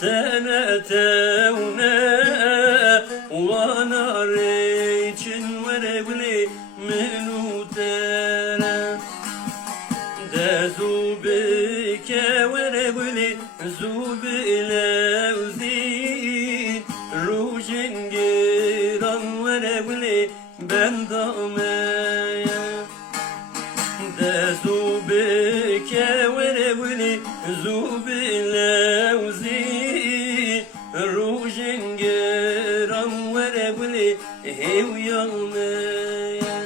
تنتونا وانا ريتشن ورقلي منو ترى دزوبك ورقلي زوب لوزين روجن جيران ورقلي بندامايا دزوبك ورقلي زوب لوزين روجن جيران ورقلي هيو يغمايا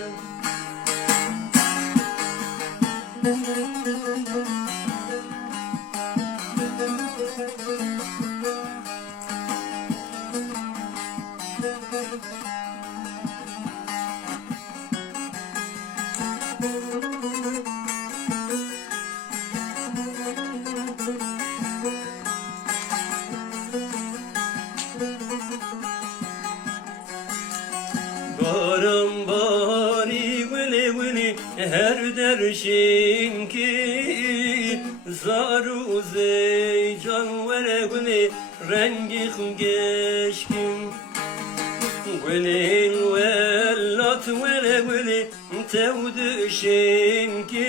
Baram bari vili vili her derşin ki zaru zeycan vere vili rengi geçkin Vilin vellat vere vili tevdüşin ki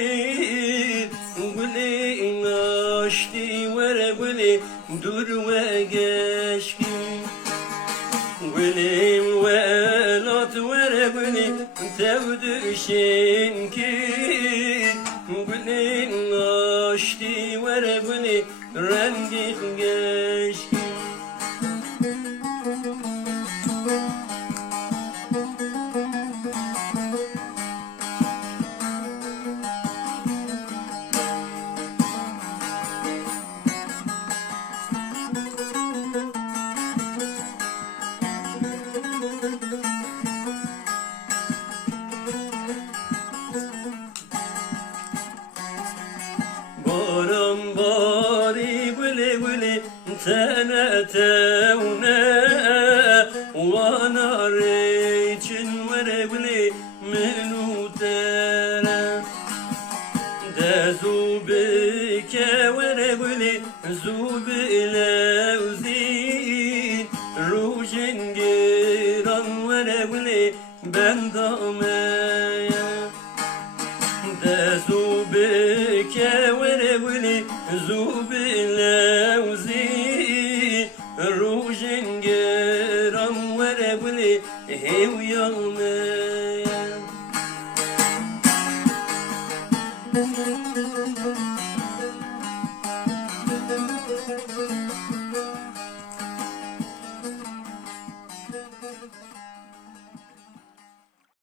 Vilin aşti vere vili dur ve geçkin Vilin velat verebni tevdüşin ki Vilin aşti verebni rengi geçkin Baram bari vili vili tenetevna وانا ريتشن ورقلي منو ترى دزوبك ورقلي زوب لوزين روجن جيران ورقلي بندامايا دزوبك ورقلي زوب لوزين روجن جيران ورقلي هيو يغمايا